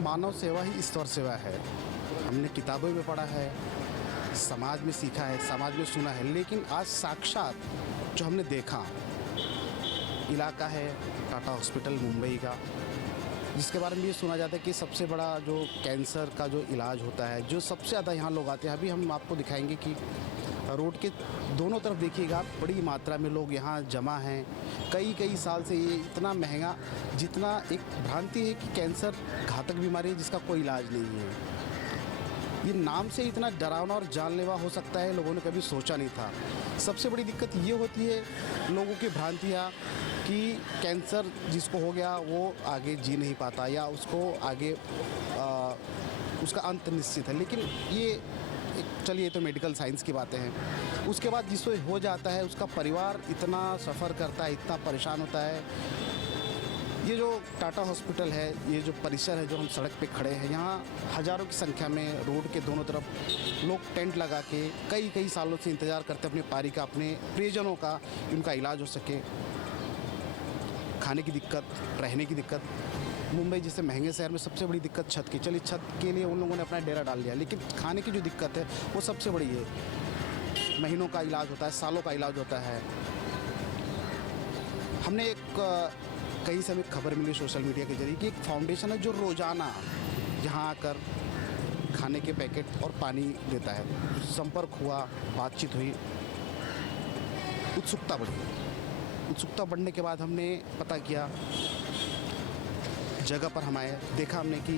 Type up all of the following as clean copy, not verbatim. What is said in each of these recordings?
मानव सेवा ही ईश्वर सेवा है। हमने किताबों में पढ़ा है, समाज में सीखा है, समाज में सुना है, लेकिन आज साक्षात जो हमने देखा इलाका है टाटा हॉस्पिटल मुंबई का, जिसके बारे में ये सुना जाता है कि सबसे बड़ा जो कैंसर का जो इलाज होता है, जो सबसे ज़्यादा यहाँ लोग आते हैं। अभी हम आपको दिखाएंगे कि रोड के दोनों तरफ देखिएगा, बड़ी मात्रा में लोग यहाँ जमा हैं। कई साल से ये इतना महंगा, जितना एक भ्रांति है कि कैंसर घातक बीमारी है जिसका कोई इलाज नहीं है। ये नाम से इतना डरावना और जानलेवा हो सकता है, लोगों ने कभी सोचा नहीं था। सबसे बड़ी दिक्कत ये होती है लोगों की भ्रांतियाँ कि कैंसर जिसको हो गया वो आगे जी नहीं पाता या उसको आगे उसका अंत निश्चित है। लेकिन ये चलिए, ये तो मेडिकल साइंस की बातें हैं। उसके बाद जिसको हो जाता है उसका परिवार इतना सफ़र करता है, इतना परेशान होता है। ये जो टाटा हॉस्पिटल है, ये जो परिसर है, जो हम सड़क पे खड़े हैं, यहाँ हज़ारों की संख्या में रोड के दोनों तरफ लोग टेंट लगा के कई सालों से इंतज़ार करते हैं अपनी पारी का, अपने प्रियजनों का, उनका इलाज हो सके। खाने की दिक्कत, रहने की दिक्कत, मुंबई जैसे महंगे शहर में सबसे बड़ी दिक्कत छत की। चलिए, छत के लिए उन लोगों ने अपना डेरा डाल लिया, लेकिन खाने की जो दिक्कत है वो सबसे बड़ी है। महीनों का इलाज होता है, सालों का इलाज होता है। हमने कहीं से हमें खबर मिली सोशल मीडिया के जरिए कि एक फाउंडेशन है जो रोज़ाना यहाँ आकर खाने के पैकेट और पानी देता है। संपर्क हुआ, बातचीत हुई, उत्सुकता बढ़ने के बाद हमने पता किया, जगह पर हम आए, देखा हमने कि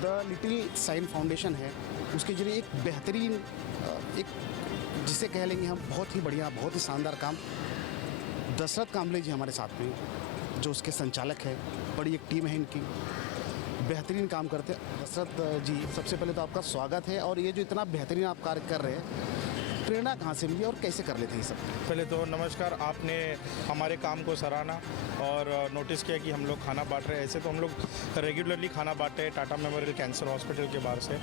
द लिटिल साइन फाउंडेशन है, उसके जरिए एक बेहतरीन एक जिसे कह लेंगे हम बहुत ही बढ़िया, बहुत ही शानदार काम दशरथ कांबले जी हमारे साथ में, जो उसके संचालक है। बड़ी एक टीम है इनकी, बेहतरीन काम करते हैं। दशरथ जी, सबसे पहले तो आपका स्वागत है। और ये जो इतना बेहतरीन आप कार्य कर रहे हैं, प्रेरणा कहाँ से मिली और कैसे कर लेते हैं ये सब? पहले तो नमस्कार। आपने हमारे काम को सराहना और नोटिस किया कि हम लोग खाना बांट रहे हैं। ऐसे तो हम लोग रेगुलरली खाना बांटते हैं टाटा मेमोरियल कैंसर हॉस्पिटल के बाहर से।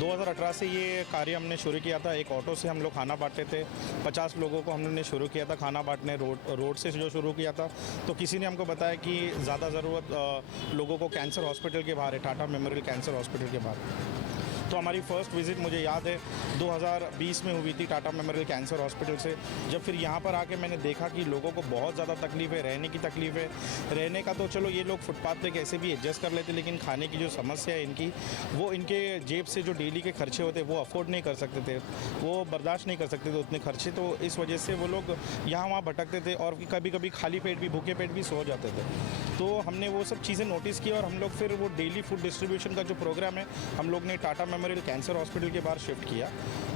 2018 से ये कार्य हमने शुरू किया था। एक ऑटो से हम लोग खाना बांटते थे। 50 लोगों को हमने शुरू किया था खाना बांटने, रोड से जो शुरू किया था। तो किसी ने हमको बताया कि ज़्यादा ज़रूरत लोगों को कैंसर हॉस्पिटल के बाहर है, टाटा मेमोरियल कैंसर हॉस्पिटल के बाहर। तो हमारी फ़र्स्ट विज़िट मुझे याद है 2020 में हुई थी टाटा मेमोरियल कैंसर हॉस्पिटल से। जब फिर यहाँ पर आके मैंने देखा कि लोगों को बहुत ज़्यादा तकलीफ़ है, रहने की तकलीफ़ है। रहने का तो चलो ये लोग फुटपाथ पे कैसे भी एडजस्ट कर लेते, लेकिन खाने की जो समस्या है इनकी, वो इनके जेब से जो डेली के खर्चे होते वो अफोर्ड नहीं कर सकते थे, वो बर्दाश्त नहीं कर सकते थे उतने खर्चे। तो इस वजह से वो लोग यहाँ वहाँ भटकते थे और कभी कभी खाली पेट भी, भूखे पेट भी सो जाते थे। तो हमने वो सब चीज़ें नोटिस की और हम लोग फिर वो डेली फूड डिस्ट्रीब्यूशन का जो प्रोग्राम है हम लोग ने टाटा मेमोरियल कैंसर हॉस्पिटल के बाहर शिफ्ट किया,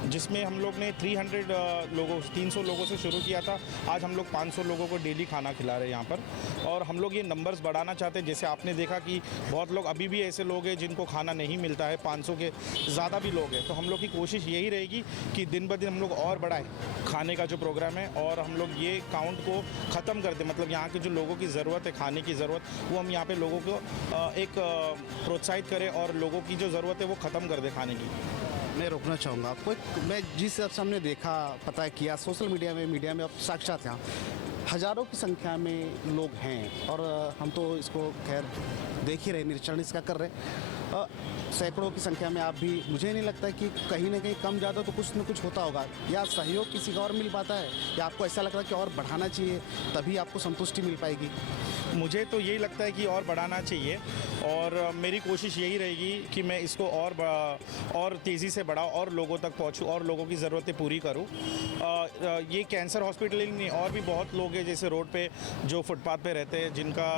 जिसमें हम लोग ने 300 लोगों से शुरू किया था। आज हम लोग 500 लोगों को डेली खाना खिला रहे हैं यहाँ पर। और हम लोग ये नंबर्स बढ़ाना चाहते हैं। जैसे आपने देखा कि बहुत लोग अभी भी ऐसे लोग हैं जिनको खाना नहीं मिलता है, 500 के ज़्यादा भी लोग हैं। तो हम लोग की कोशिश यही रहेगी कि दिन ब दिन हम लोग और बढ़ाएं खाने का जो प्रोग्राम है, और हम लोग ये काउंट को ख़त्म कर दें। मतलब यहाँ के जो लोगों की ज़रूरत है, खाने की ज़रूरत, वो हम यहाँ पे लोगों को एक प्रोत्साहित करें और लोगों की जो ज़रूरत है वो ख़त्म कर दें खाने की। मैं रोकना चाहूँगा आपको। मैं जिस हिसाब से हमने देखा, पता किया सोशल मीडिया में आप साक्षात यहाँ हज़ारों की संख्या में लोग हैं, और हम तो इसको खैर देख ही रहे, निरीक्षण इसका कर रहे। सैकड़ों की संख्या में आप भी, मुझे नहीं लगता कि कहीं ना कहीं कम ज़्यादा तो कुछ न कुछ होता होगा, या सहयोग किसी का और मिल पाता है, या आपको ऐसा लग रहा है कि और बढ़ाना चाहिए तभी आपको संतुष्टि मिल पाएगी? मुझे तो यही लगता है कि और बढ़ाना चाहिए, और मेरी कोशिश यही रहेगी कि मैं इसको और तेज़ी से बढ़ाऊँ, और लोगों तक पहुँचूँ, और लोगों की ज़रूरतें पूरी करूँ। ये कैंसर हॉस्पिटल ही नहीं, और भी बहुत लोग हैं जैसे रोड पे जो फुटपाथ पे रहते हैं, जिनका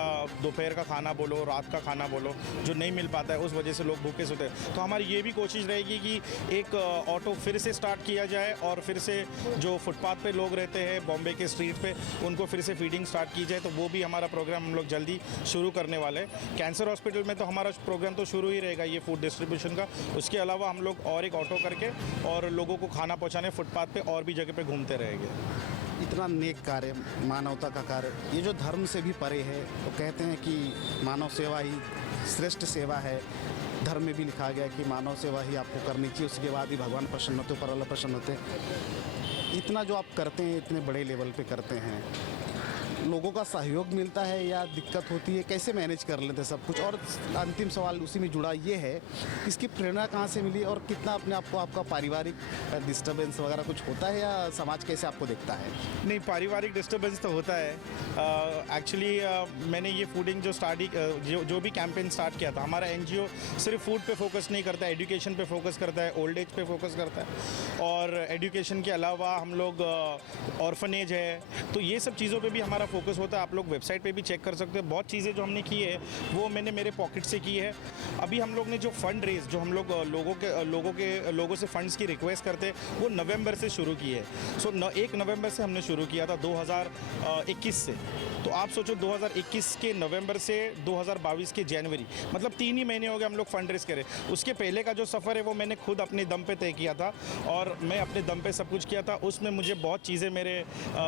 दोपहर का खाना बोलो, रात का खाना बोलो, जो नहीं मिल पाता है, उस वजह से लोग भूखे सोते हैं। तो हमारी ये भी कोशिश रहेगी कि एक ऑटो फिर से स्टार्ट किया जाए, और फिर से जो फुटपाथ पे लोग रहते हैं बॉम्बे के स्ट्रीट पे, उनको फिर से फीडिंग स्टार्ट की जाए। तो वो भी हमारा प्रोग्राम हम लोग जल्दी शुरू करने वाले हैं। कैंसर हॉस्पिटल में तो हमारा प्रोग्राम तो शुरू ही रहेगा ये फूड डिस्ट्रीब्यूशन का। उसके अलावा हम लोग और एक ऑटो करके और लोगों को खाना पहुंचाने फुटपाथ पे और भी जगह पे घूमते रहेंगे। इतना नेक कार्य, मानवता का कार्य, ये जो धर्म से भी परे है। तो कहते हैं कि मानव सेवा ही श्रेष्ठ सेवा है। धर्म में भी लिखा गया कि मानव सेवा ही आपको करनी चाहिए, उसके बाद ही भगवान प्रसन्न होते, ऊपर वाला प्रसन्न होते। इतना जो आप करते हैं, इतने बड़े लेवल पे करते हैं, लोगों का सहयोग मिलता है या दिक्कत होती है, कैसे मैनेज कर लेते हैं सब कुछ? और अंतिम सवाल उसी में जुड़ा ये है, इसकी प्रेरणा कहाँ से मिली और कितना अपने आप को आपका पारिवारिक डिस्टर्बेंस वगैरह कुछ होता है या समाज कैसे आपको देखता है? नहीं, पारिवारिक डिस्टर्बेंस तो होता है। एक्चुअली मैंने ये फूडिंग जो भी कैंपेन स्टार्ट किया था, हमारा एनजीओ सिर्फ फूड पे फोकस नहीं करता है, एजुकेशन पे फोकस करता है, ओल्ड एज पे फोकस करता है, और एजुकेशन के अलावा हम लोग ऑर्फनेज है, तो ये सब चीज़ों पे भी हमारा फोकस होता है। आप लोग वेबसाइट पे भी चेक कर सकते हैं। बहुत चीज़ें जो हमने की है वो मैंने मेरे पॉकेट से की है। अभी हम लोग ने जो फंड रेज, जो हम लोग लोगों से फंड्स की रिक्वेस्ट करते हैं, वो नवंबर से शुरू की है। 1 नवंबर से हमने शुरू किया था 2021 से। तो आप सोचो 2021 के नवंबर से 2022 के जनवरी, मतलब 3 ही महीने हो गए हम लोग फंड रेज करें। उसके पहले का जो सफ़र है वो मैंने खुद अपने दम पे तय किया था और मैं अपने दम पे सब कुछ किया था। उसमें मुझे बहुत चीज़ें मेरे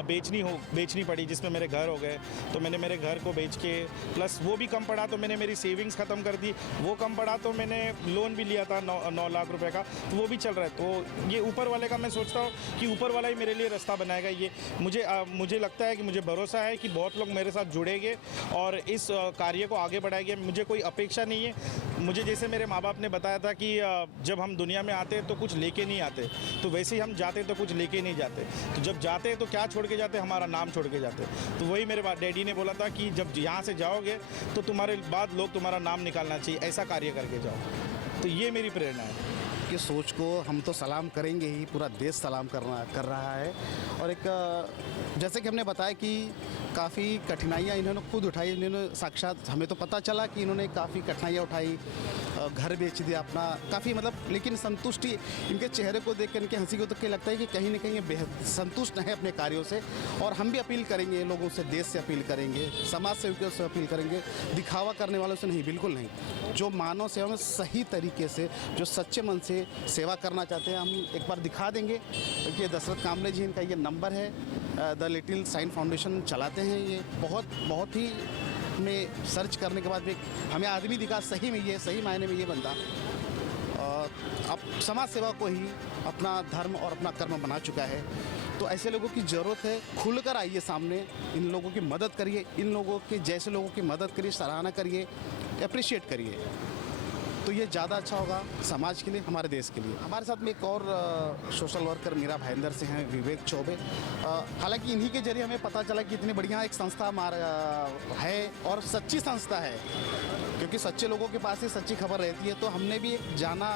बेचनी पड़ी, जिसमें मेरे घर हो गए, तो मैंने मेरे घर को बेच के, प्लस वो भी कम पड़ा तो मैंने मेरी सेविंग्स ख़त्म कर दी, वो कम पड़ा तो मैंने लोन भी लिया था 9 लाख रुपए का, तो वो भी चल रहा है। तो ये ऊपर वाले का मैं सोचता हूँ कि ऊपर वाला ही मेरे लिए रास्ता बनाएगा। ये मुझे लगता है कि मुझे भरोसा है कि बहुत लोग मेरे साथ जुड़ेंगे और इस कार्य को आगे बढ़ाएंगे। मुझे कोई अपेक्षा नहीं है। मुझे जैसे मेरे माँ बाप ने बताया था कि जब हम दुनिया में आते हैं तो कुछ लेके नहीं आते, तो वैसे ही हम जाते तो कुछ लेके नहीं जाते। तो जब जाते हैं तो क्या छोड़ के जाते, हमारा नाम छोड़ के जाते। तो वही मेरे डैडी ने बोला था कि जब यहाँ से जाओगे तो तुम्हारे बाद लोग तुम्हारा नाम निकालना चाहिए, ऐसा कार्य करके जाओ। तो ये मेरी प्रेरणा है। की सोच को हम तो सलाम करेंगे ही, पूरा देश सलाम कर रहा है। और एक जैसे कि हमने बताया कि काफ़ी कठिनाइयाँ इन्होंने खुद उठाई, इन्होंने साक्षात, हमें तो पता चला कि इन्होंने काफ़ी कठिनाइयाँ उठाई, घर बेच दिया अपना, काफ़ी मतलब, लेकिन संतुष्टि इनके चेहरे को देख कर, इनके हंसी को देख के लगता है कि कहीं ना कहीं ये बेहद संतुष्ट है अपने कार्यों से। और हम भी अपील करेंगे लोगों से, देश से अपील करेंगे, समाज सेवकों से अपील करेंगे, दिखावा करने वालों से नहीं, बिल्कुल नहीं। जो मानव सेवा में सही तरीके से, जो सच्चे मन से सेवा करना चाहते हैं, हम एक बार दिखा देंगे कि दशरथ कामले जी, इनका ये नंबर है, द लिटिल साइन फाउंडेशन चलाते हैं। ये बहुत ही में सर्च करने के बाद भी हमें आदमी दिखा, सही में ये, सही मायने में ये बंदा अब समाज सेवा को ही अपना धर्म और अपना कर्म बना चुका है। तो ऐसे लोगों की ज़रूरत है, खुलकर आइए सामने, इन लोगों की मदद करिए, इन लोगों के जैसे लोगों की मदद करिए, सराहना करिए, अप्रिशिएट करिए, तो ये ज़्यादा अच्छा होगा समाज के लिए, हमारे देश के लिए। हमारे साथ में एक और सोशल वर्कर मीरा भाईंदर से हैं, विवेक चौबे। हालांकि इन्हीं के जरिए हमें पता चला कि इतनी बढ़िया एक संस्था है और सच्ची संस्था है, क्योंकि सच्चे लोगों के पास ही सच्ची खबर रहती है। तो हमने भी एक जाना,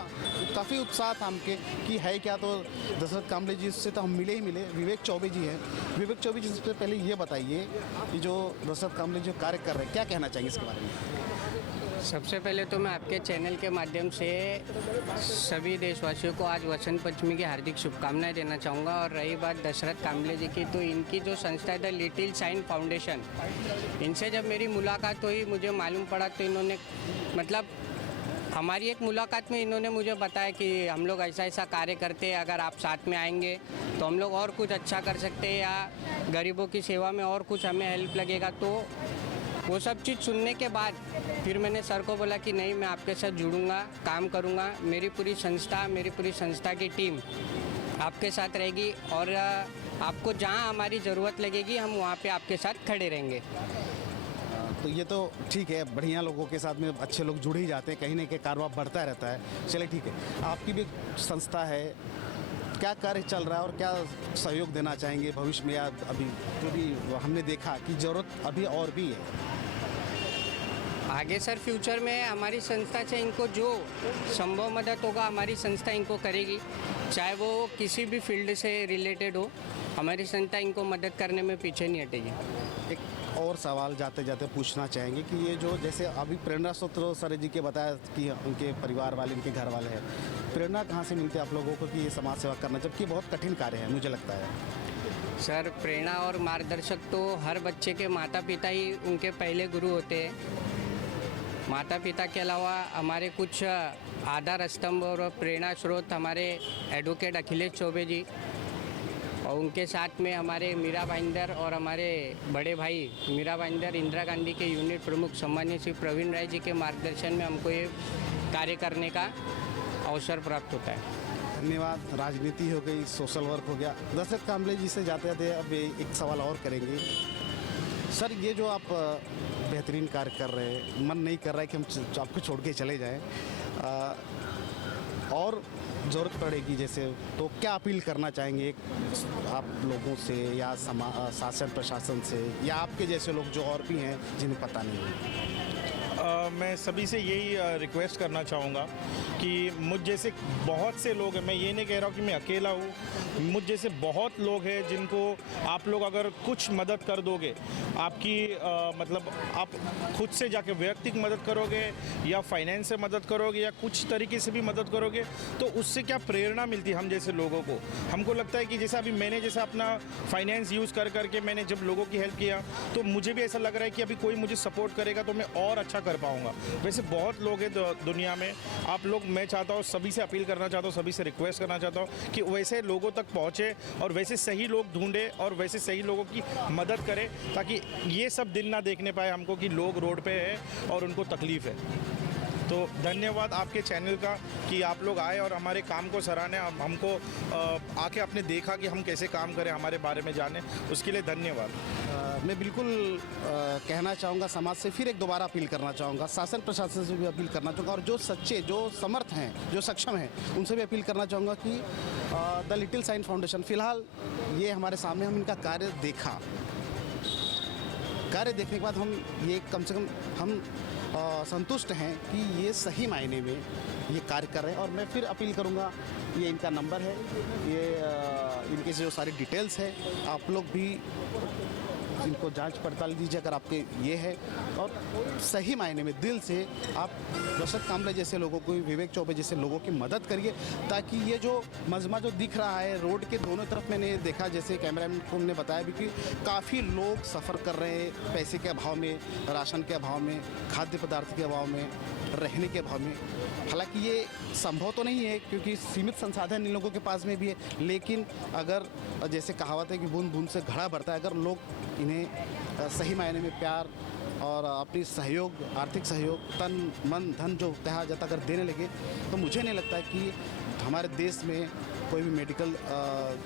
काफ़ी उत्साह था हमके कि है क्या, तो दशरथ कामले जी से तो हम मिले। विवेक चौबे जी हैं। विवेक चौबे जी, सबसे पहले ये बताइए कि जो दशरथ कामले जो कार्य कर रहे हैं, क्या कहना चाहिए इसके बारे में? सबसे पहले तो मैं आपके चैनल के माध्यम से सभी देशवासियों को आज वसंत पंचमी की हार्दिक शुभकामनाएं देना चाहूँगा। और रही बात दशरथ कामले जी की, तो इनकी जो संस्था है द लिटिल साइन फाउंडेशन, इनसे जब मेरी मुलाकात हुई, मुझे मालूम पड़ा, तो इन्होंने, मतलब हमारी एक मुलाकात में इन्होंने मुझे बताया कि हम लोग ऐसा कार्य करते हैं, अगर आप साथ में आएंगे तो हम लोग और कुछ अच्छा कर सकते हैं, या गरीबों की सेवा में और कुछ हमें हेल्प लगेगा। तो वो सब चीज़ सुनने के बाद फिर मैंने सर को बोला कि नहीं, मैं आपके साथ जुड़ूंगा, काम करूंगा। मेरी पूरी संस्था की टीम आपके साथ रहेगी और आपको जहां हमारी ज़रूरत लगेगी, हम वहां पे आपके साथ खड़े रहेंगे। तो ये तो ठीक है, बढ़िया लोगों के साथ में अच्छे लोग जुड़ ही जाते हैं, कहीं ना कहीं कारोबार बढ़ता रहता है। चलिए ठीक है, आपकी भी संस्था है, क्या कार्य चल रहा है और क्या सहयोग देना चाहेंगे भविष्य में, या अभी जो भी हमने देखा कि ज़रूरत अभी और भी है? आगे सर फ्यूचर में हमारी संस्था से इनको जो संभव मदद होगा, हमारी संस्था इनको करेगी, चाहे वो किसी भी फील्ड से रिलेटेड हो, हमारी संस्था इनको मदद करने में पीछे नहीं हटेगी। एक और सवाल जाते जाते पूछना चाहेंगे कि ये जो, जैसे अभी प्रेरणा स्रोत सर जी के बताया कि उनके परिवार वाले, उनके घर वाले हैं, प्रेरणा कहाँ से मिलती है आप लोगों को कि ये समाज सेवा करना, जबकि बहुत कठिन कार्य है मुझे लगता है? सर, प्रेरणा और मार्गदर्शक तो हर बच्चे के माता पिता ही उनके पहले गुरु होते हैं। माता पिता के अलावा हमारे कुछ आधार स्तंभ और प्रेरणा स्रोत हमारे एडवोकेट अखिलेश चौबे जी, और उनके साथ में हमारे मीरा भाईंदर और हमारे बड़े भाई मीरा भाईंदर इंदिरा गांधी के यूनिट प्रमुख सम्मानीय श्री प्रवीण राय जी के मार्गदर्शन में हमको ये कार्य करने का अवसर प्राप्त होता है। धन्यवाद। राजनीति हो गई, सोशल वर्क हो गया। दशरथ कामले जी से जाते जाते अब एक सवाल और करेंगे। सर ये जो आप बेहतरीन कार्य कर रहे हैं, मन नहीं कर रहा है कि हम आपको छोड़ के चले जाएं। और ज़रूरत पड़ेगी जैसे, तो क्या अपील करना चाहेंगे आप लोगों से या शासन प्रशासन से, या आपके जैसे लोग जो और भी हैं जिन्हें पता नहीं है? मैं सभी से यही रिक्वेस्ट करना चाहूँगा कि मुझ जैसे बहुत से लोग हैं, मैं ये नहीं कह रहा हूँ कि मैं अकेला हूँ, मुझ जैसे बहुत लोग हैं जिनको आप लोग अगर कुछ मदद कर दोगे, आपकी मतलब आप खुद से जाके वैयक्तिक मदद करोगे या फाइनेंस से मदद करोगे या कुछ तरीके से भी मदद करोगे, तो उससे क्या प्रेरणा मिलती है हम जैसे लोगों को। हमको लगता है कि जैसे अभी मैंने जैसे अपना फाइनेंस यूज़ कर करके मैंने जब लोगों की हेल्प किया, तो मुझे भी ऐसा लग रहा है कि अभी कोई मुझे सपोर्ट करेगा तो मैं और अच्छा कर पाऊँगा। वैसे बहुत लोग हैं दुनिया में, आप लोग, मैं चाहता हूँ सभी से अपील करना चाहता हूँ, सभी से रिक्वेस्ट करना चाहता हूँ कि वैसे लोगों तक पहुँचे और वैसे सही लोग ढूंढे और वैसे सही लोगों की मदद करें, ताकि ये सब दिन ना देखने पाए हमको कि लोग रोड पे हैं और उनको तकलीफ़ है। तो धन्यवाद आपके चैनल का कि आप लोग आए और हमारे काम को सराहने, हमको आके आपने देखा कि हम कैसे काम करें, हमारे बारे में जाने, उसके लिए धन्यवाद। मैं बिल्कुल कहना चाहूँगा, समाज से फिर एक दोबारा अपील करना चाहूँगा, शासन प्रशासन से भी अपील करना चाहूँगा, और जो सच्चे, जो समर्थ हैं, जो सक्षम हैं, उनसे भी अपील करना चाहूँगा कि द लिटिल साइन फाउंडेशन, फ़िलहाल ये हमारे सामने, हम इनका कार्य देखा, कार्य देखने के बाद हम ये कम से कम हम संतुष्ट हैं कि ये सही मायने में ये कार्य कर रहे हैं। और मैं फिर अपील करूँगा, ये इनका नंबर है, ये इनके जो सारी डिटेल्स है, आप लोग भी इनको जांच पड़ताल कीजिए अगर आपके ये है, और सही मायने में दिल से आप दशरथ कामले जैसे लोगों को, विवेक चौबे जैसे लोगों की मदद करिए, ताकि ये जो मजमा जो दिख रहा है रोड के दोनों तरफ, मैंने देखा जैसे कैमरामैन को हमने बताया भी कि काफ़ी लोग सफ़र कर रहे हैं पैसे के अभाव में, राशन के अभाव में, खाद्य पदार्थ के अभाव में, रहने के अभाव में। हालांकि ये संभव तो नहीं है क्योंकि सीमित संसाधन इन लोगों के पास में भी है, लेकिन अगर जैसे कहावत है कि बूंद बूंद से घड़ा भरता है, अगर लोग इन्हें सही मायने में प्यार और अपनी सहयोग, आर्थिक सहयोग, तन मन धन जो कहा जाता अगर देने लगे, तो मुझे नहीं लगता कि हमारे देश में कोई भी मेडिकल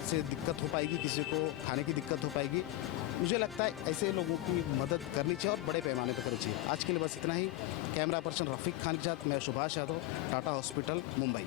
से दिक्कत हो पाएगी, किसी को खाने की दिक्कत हो पाएगी। मुझे लगता है ऐसे लोगों की मदद करनी चाहिए और बड़े पैमाने पर करनी चाहिए। आज के लिए बस इतना ही। कैमरा पर्सन रफ़ीक खान के साथ मैं सुभाष यादव, टाटा हॉस्पिटल, मुंबई।